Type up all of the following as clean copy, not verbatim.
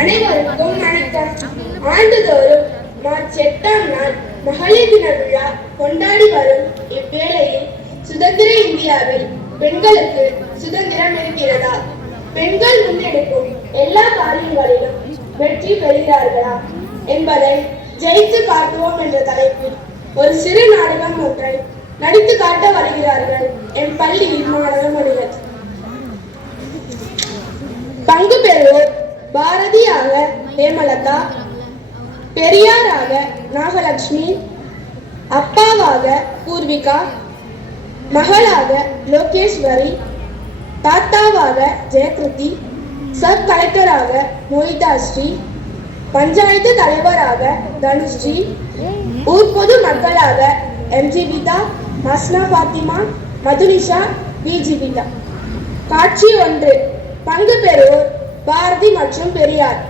அனைவருக்கும் வணக்கம். ஆண்டுதோறும் மார்ச் 8ஆம் நாள் மகளிர் தின விழா கொண்டாடி வரும் இவ்வேளையில் சுதந்திர இந்தியாவில் பெண்களுக்கு சுதந்திரம் இருக்கிறதா? பெண்கள் முன்னெடுக்கும் எல்லா காரியங்களிலும் வெற்றி பெறுகிறார்களா என்பதை ஜெயித்து காட்டுவோம் என்ற தலைப்பில் ஒரு சிறு நாடகம் ஒன்றை நடித்து காட்ட வருகிறார்கள் என் பள்ளியின் மாணவ மணிகள். பங்கு பெறுவோர் பாரதியாக ஹேமலதா, பெரியாராக நாகலட்சுமி, அப்பாவாக பூர்விகா, மகளாக லோகேஸ்வரி, தாத்தாவாக ஜெயகிருதி, சப் கலெக்டராக மோயிதாஸ்ரீ, பஞ்சாயத்து தலைவராக தனுஸ்ரீ, ஊர் பொது மக்களாக எம்ஜிபிதா, மஸ்னா பாத்திமா, மதுலிஷா, பிஜிபிதா. காட்சி 1. பங்கு பெறுவோர் பாரதி மற்றும் பெரியார்.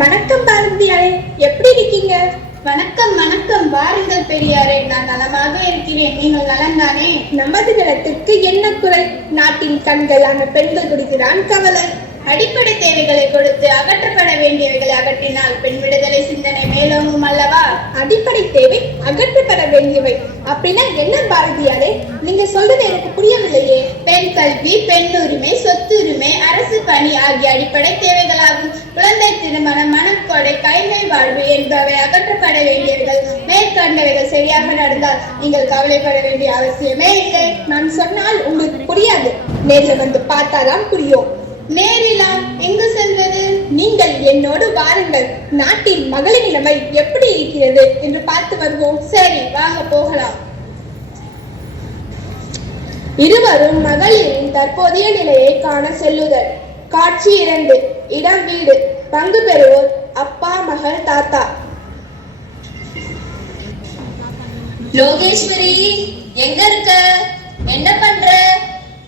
வணக்கம் பாரதியாரே, எப்படி இருக்கீங்க? வணக்கம் வணக்கம். வாருங்கள் பெரியாரே, நான் நலமாக இருக்கிறேன். நீங்கள் நலந்தானே? நமது நலத்திற்கு என்ன குறை? நாட்டின் கண்களான பெண்கள் குறித்துதான் கவலை. அடிப்படை தேவைகளை கொடுத்து அகற்றப்பட வேண்டியவைகளை அகற்றினால் பெண் விடுதலை சிந்தனை மேலோங்கும் அல்லவா? அடிப்படை தேவை அகற்றப்பட வேண்டியவை அப்படின்னா என்ன பாரதியாரே? நீங்க சொல்றது எனக்கு புரியவில்லையே. பெண் கல்வி, பெண் உரிமை, சொத்துரிமை, அரசு பணி ஆகிய அடிப்படை தேவைகளாகும். குழந்தை திருமணம், மனக்கொடை, கைமை வாழ்வு என்பவை அகற்றப்பட வேண்டியவைகள். மேற்கண்டவைகள் சரியாக நடந்தால் நீங்கள் கவலைப்பட வேண்டிய அவசியமே இல்லை. நான் சொன்னால் உங்களுக்கு புரியாது, நேர்ல வந்து பார்த்தாதான் புரியும். நேரிலா? எங்கு செல்வது? நீங்கள் என்னோடு வாருங்கள். நாட்டின் மகளிர் நிலைமை எப்படி இருக்கிறது என்று பார்த்து வருவோம். சரி, வாங்க போகலாம். இருவரும் மகளிரின் தற்போதைய நிலையை காண செல்லுதல். காட்சி 2. இடம் வீடு. பங்கு பெறுவோர் அப்பா, மகள், தாத்தா. லோகேஸ்வரி, எங்க இருக்க? என்ன பண்ற?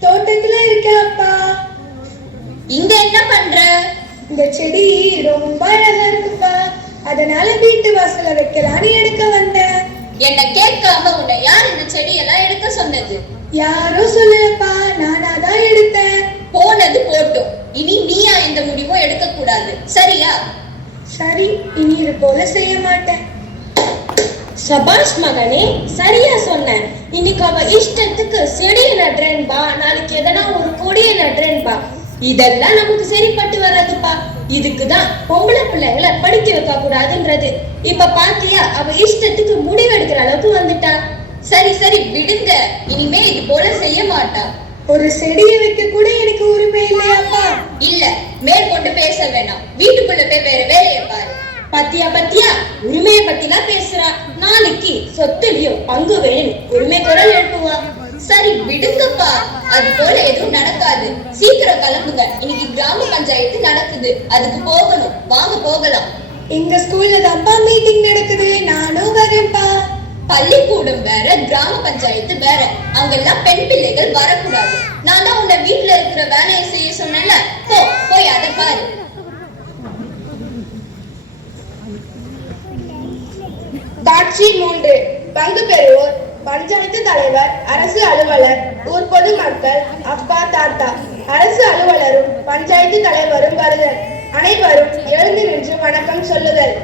தோட்டத்துல இருக்க அப்பா. இங்க என்ன பண்ற? இந்த செடி ரொம்ப அழகா இருக்குப்பா, அதனால வீட்டு வாசல வைக்கலான்னு எடுக்க வந்தேன். என்ன கேட்காம உன்னை யார் இந்த செடியெல்லாம் எடுக்க சொன்னது? யாரும் சொல்லலப்பா, நானாதான் எடுத்தேன். போனது போட்டும், இனி நீயா எந்த முடிவும் எடுக்க கூடாது, சரியா? சரி, இனி இது போல செய்ய மாட்டேன். சபாஷ் மகனே, சரியா சொன்ன. இன்னைக்கு அவ இஷ்டத்துக்கு செடியை நடுறேன்பா, நாளைக்கு எதனா ஒரு கொடியை நடுறேன்பா. இதெல்லாம் நமக்கு சரிப்பட்டு வராதுப்பா. இதுக்குதான் பொம்பளை பிள்ளைங்களை படிக்க வைக்க கூடாதுன்றது. இப்ப பாத்தியா, அவ இஷ்டத்துக்கு முடிவெடுக்கிற அளவுக்கு வந்துட்டா. சரி சரி விடுங்க, இனிமே இது போல செய்ய மாட்டா. ஒரு செடியை வைக்க கூட எனக்கு உரிமை இல்லையாப்பா? இல்ல, மேற்கொண்டு பேச வேணாம். வீட்டுக்குள்ள போய் வேற வேலையை பாரு. பத்தியா பத்தியா, உரிமையை பத்திலாம் பேசுறா. நாளைக்கு சொத்துலயும் பங்கு வேணும் உரிமை குரல் எழுப்புவா. சரி விடுங்கப்பா, அது போல எதுவும் நடக்காது. சீக்கிரம் கிளம்புங்க, இன்னைக்கு கிராம பஞ்சாயத்து நடக்குது, அதுக்கு போகணும். வாங்க போகலாம். எங்க ஸ்கூல்ல தான்ப்பா மீட்டிங் நடக்குது, நானும் வரேன்ப்பா. பள்ளிக்கூடம் வேற, கிராம பஞ்சாயத்து வேற. அங்கெல்லாம் பெண் பிள்ளைகள் வரக்கூடாது. நான் தான் உன்னை வீட்டுல இருக்கிற வேலையை செய்ய சொன்னேன்ல, போய் அதை பாரு. காட்சி 3. பங்கு பெறுவோர் பஞ்சாயத்து தலைவர், அரசு அலுவலர், ஊர் பொது மக்கள், அப்பா, தாத்தா. அரசு அலுவலரும் பஞ்சாயத்து தலைவரும் வருதல். அனைவரும் எழுந்து நின்று வணக்கம் சொல்லுதல்.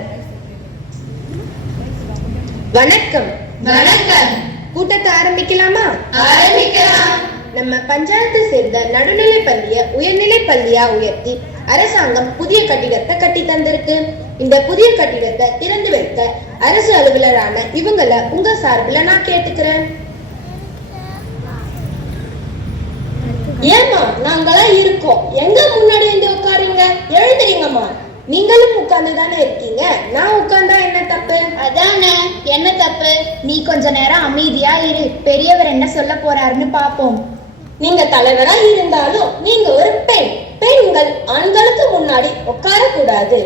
வணக்கம். வணக்கம். கூட்டத்தை ஆரம்பிக்கலாமா? ஆரம்பிக்கலாம். நம்ம பஞ்சாயத்து சேர்ந்த நடுநிலை பள்ளிய உயர்நிலை பள்ளியா உயர்த்தி அரசாங்கம் புதிய கட்டிடத்தை கட்டி தந்திருக்கு. இந்த புதிய கட்டிடத்தை திறந்து வைத்த அரசு அலுவலரான இவங்களை உங்க சார்பில் நான் கேட்டுக்கிறேன். ஏமா, நாங்களாம் இருக்கோம், எங்க முன்னாடி வந்து உட்காருங்க. எழுதுறீங்கம்மா. நீங்களும் உட்கார்ந்து தானே இருக்கீங்க, நான் உட்கார்ந்தா என்ன தப்பு? அதானே, என்ன தப்பு? நீ கொஞ்ச நேரம் அமைதியா இரு, பெரியவர் என்ன சொல்ல போறாருன்னு பாப்போம். நீங்க தலைவரா இருந்தாலும் நீங்க ஒரு பெண். பெண்கள் ஆண்களுக்கு முன்னாடி உட்கார கூடாது.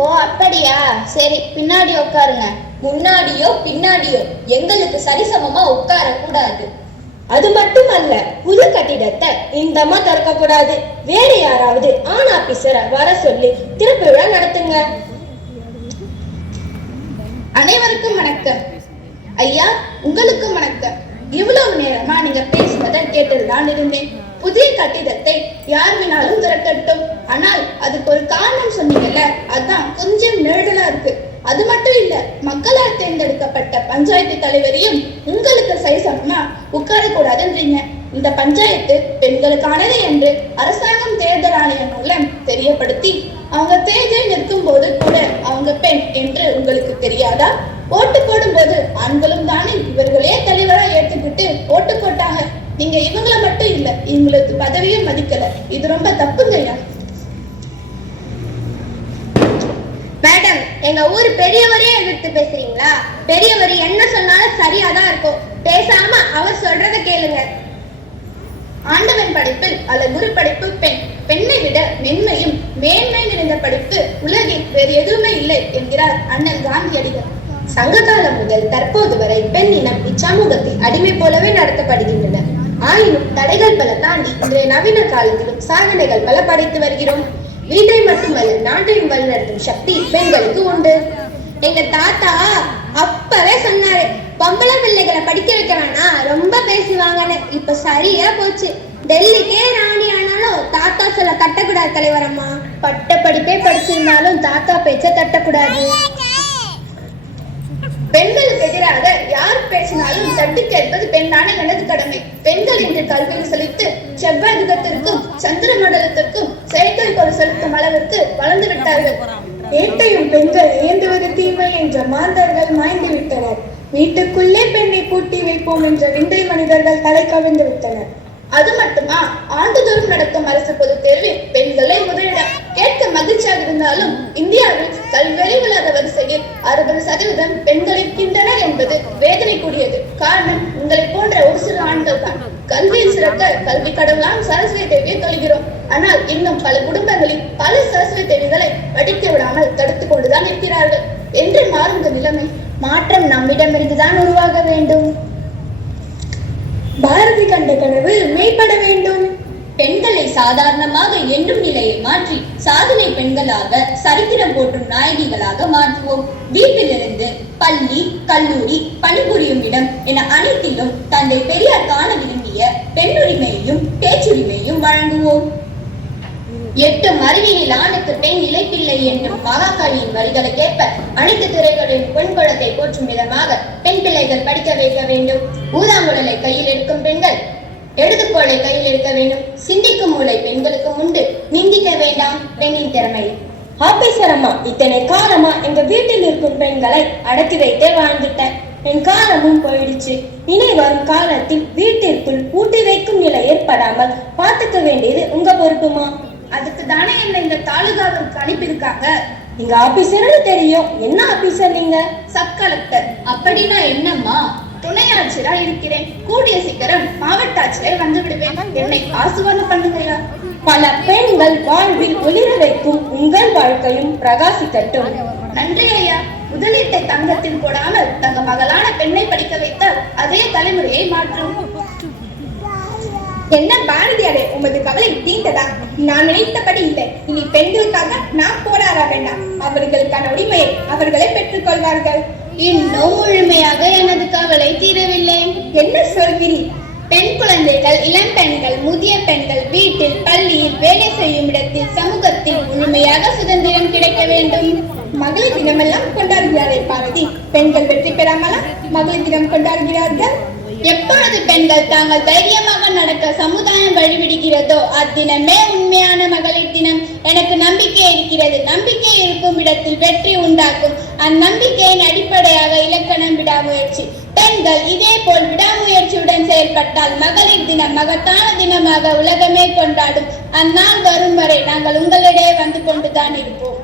ஓ அப்படியா? சரி, பின்னாடி உட்காருங்க. முன்னாடியோ பின்னாடியோ எங்களுக்கு சரிசமமா உட்கார கூடாது. அது மட்டுமல்ல, புது கட்டிடத்தை இந்தமா திறக்க கூடாது. வேற யாராவது ஆண் ஆபீசரை வர சொல்லி திறப்பு விழா நடத்துங்க. அனைவருக்கும் வணக்கம். ஐயா, உங்களுக்கும் வணக்கம். இவ்வளவு நேரமா நீங்க பேசுவதை கேட்டுதான் இருந்தேன். புதிய கட்டிடத்தை யார் வேணாலும் திறக்கட்டும், ஆனால் அதுக்கு ஒரு பஞ்சாயத்து தலைவரையும் உங்களுக்கு சரிசமமா உட்காரக்கூடாதுன்றீங்க. இந்த பஞ்சாயத்து பெண்களுக்கானது என்று அரசாங்கம் தேர்தல் ஆணையம் மூலம் தெரியப்படுத்தி அவங்க தேர்தல் நிற்கும் போது கூட அவங்க பெண் என்று உங்களுக்கு தெரியாதா? ஓட்டு போடும் போது ஆண்களும் தானே இவர்களே தலைவரா ஏற்றுக்கிட்டு ஓட்டு போட்டாங்க. நீங்க இவங்களை மட்டும் இல்ல, இவங்களுக்கு பதவியும் மதிக்கல. இது ரொம்ப தப்புங்கய்யா. மேடம், எங்க ஊர் பெரியவரே எதிர்த்து பேசுறீங்களா? பெரியவர் என்ன சொன்னாலும் சரியாதான் இருக்கும். பேசாம அவர் சொல்றத கேளுங்க. ஆண்டவன் படைப்பில் அல்ல குரு படைப்பு பெண். பெண்ணை விட மென்மையும் மேன்மை நிறைந்த படைப்பு உலகில் வேறு எதுவுமே இல்லை என்கிறார் அண்ணல் காந்தியடிகள். சங்ககாலம் முதல் தற்போது வரை பெண் இனம் இச்சமூகத்தில் அடிமை போலவே நடத்தப்படுகின்றன. ஆயினும் தடைகள் பல தாண்டி இன்றைய நவீன காலத்திலும் சாதனைகள் பல படைத்து வருகிறோம். வீட்டை மட்டுமல்ல, நாட்டையும் வழிநடத்தும் சக்தி பெண்களுக்கு உண்டு. எங்க தாத்தா அப்பவே சொன்னாரு, பொம்பளை பிள்ளைகளை படிக்க வைக்கிறானா ரொம்ப பேசுவாங்கன்னு. இப்ப சரியா போச்சு. டெல்லிக்கே ராணி ஆனாலும் தாத்தா சொல்ல தட்டக்கூடாது தலைவரம்மா. பட்ட படிப்பே படிச்சிருந்தாலும் தாத்தா பேச்ச தட்டக்கூடாது. பெண்களுக்கு எதிராக யார் பேசினாலும் தட்டி கேட்பது பெண்ணான எனது கடமை. பெண்கள் இன்று கல்வியில் செலுத்து செவ்வாய் கிரகத்திற்கும் சந்திர மண்டலத்திற்கும் செயற்கைக்கோள் செலுத்தும் அளவிற்கு வளர்ந்து விட்டார்கள். ஏட்டையும் பெண்கள் ஏந்துவது தீமை என்ற மாந்தர்கள் மாய்ந்து விட்டனர். வீட்டுக்குள்ளே பெண்ணை பூட்டி வைப்போம் என்ற விந்தை மனிதர்கள் தலை கவிழ்ந்து விட்டனர். அது மட்டுமா, ஆண்டுதோறும் நடக்கும் அரசு பொதுத் தேர்வில் பெண்களே முதலிடம். கேட்க மகிழ்ச்சியாக இருந்தாலும் இந்தியாவில் கல்வியறிவில்லாத வரிசையில் 60% பெண்கள் இருக்கின்றனர் என்பது வேதனைக்குரியது. காரணம், உங்களை போன்ற ஒரு சில ஆண்கள் தான். கல்வியில் சிறக்க கல்வி கடவுளாம் சரஸ்வதி தேவியை தொழுகிறோம். ஆனால் இன்னும் பல குடும்பங்களில் பல சரஸ்வதி தேவிகளை படிக்க விடாமல் தடுத்துக் கொண்டுதான் இருக்கிறார்கள். என்று மாறும் இந்த நிலைமை? மாற்றம் நம்மிடமிருந்துதான் உருவாக வேண்டும். பாரதி கண்ட கனவு மெய்ப்பட வேண்டும். பெண்களை சாதாரணமாக எண்ணும் நிலையை மாற்றி சாதனை பெண்களாக சரித்திரம் போற்றும் நாயகிகளாக மாற்றுவோம். வீட்டிலிருந்து பள்ளி, கல்லூரி, பணிபுரியும் இடம் என அனைத்திலும் தந்தை பெரியார் காண விரும்பிய பெண்ணுரிமையையும் பேச்சுரிமையையும் வழங்குவோம். 8 அறிவியல் ஆணுக்கு பெண் இழைப்பில்லை என்னும் மகாகவியின் வரிகளுக்கேற்ப அனைத்து துறைகளின் பெண் குலத்தை போற்றும் விதமாக பெண் பிள்ளைகள் படிக்க வைக்க வேண்டும். ஊதாங்குழலை கையில் எடுக்கும் பெண்கள் எழுதுகோளை கையில் எடுக்க வேண்டும். சிந்திக்கும் மூளை பெண்களுக்கு உண்டு. நிந்திக்க வேண்டாம் பெண்ணின் திறமை. ஆபீசர் அம்மா, இத்தனை காலமா எங்க வீட்டில் இருக்கும் பெண்களை அடக்கி வைத்தே வாழ்ந்துட்டேன். என் காலமும் போயிடுச்சு. இனி வரும் காலத்தில் வீட்டிற்குள் பூட்டி வைக்கும் நிலை ஏற்படாமல் பார்த்துக்க வேண்டியது உங்க பொறுப்புமா? அதுக்கு தானே என்ன இந்த தாலுகாவிற்கு அனுப்பியிருக்காங்க. இங்க ஆபீசர்னு தெரியும். என்ன ஆபீசர் நீங்க? Sub collector. அப்படின்னா என்னம்மா? துணை ஆட்சியரா இருக்கிறேன். கூடிய சீக்கிரம் மாவட்ட ஆட்சியரை வந்து விடுவேன். என்னை ஆசீர்வாதம் பண்ணுங்கய்யா. பல பெண்கள் வாழ்வில் ஒளிர வைக்கும் உங்கள் வாழ்க்கையும் பிரகாசிக்கட்டும். நன்றி ஐயா. முதலீட்டை தங்கத்தில் போடாமல் தங்க மகளான பெண்ணை படிக்க வைத்தால் அதே தலைமுறையை மாற்றும். என்ன பாரதியாரே, உமது கவலை தீர்ந்ததா? நான் நினைத்தபடி இல்லை. இனி பெண்களுக்காக நான் போராட வேண்டாம். அவர்களுக்கான உரிமையை அவர்களே பெற்றுக் கொள்வார்கள். இன்னும் முழுமையாக எனது கவலை தீரவில்லை. என்ன சொல்கிறீர்? பெண் குழந்தைகள், இளம் பெண்கள், முதிய பெண்கள் வீட்டில், பள்ளியில், வேலை செய்யும் இடத்தில், சமூகத்தில் முழுமையாக சுதந்திரம் கிடைக்க வேண்டும். மகளிர் தினமெல்லாம் கொண்டாடுகிறாரே பாரதி, பெண்கள் வெற்றி பெறாமலா மகளிர் தினம் கொண்டாடுகிறார்கள்? எப்பொழுது பெண்கள் தாங்கள் தைரியமாக நடக்க சமுதாயம் வழிவிடுகிறதோ அத்தினமே உண்மையான மகளிர் தினம். எனக்கு நம்பிக்கை இருக்கிறது. நம்பிக்கை இருக்கும் இடத்தில் வெற்றி உண்டாக்கும். அந்நம்பிக்கையின் அடிப்படையாக இலக்கணம் விடாமுயற்சி. பெண்கள் இதே போல் விடாமுயற்சியுடன் செயல்பட்டால் மகளிர் தினம் மகத்தான தினமாக உலகமே கொண்டாடும். அந்நாள் வரும் வரை நாங்கள் உங்களிடையே வந்து கொண்டுதான் இருப்போம்.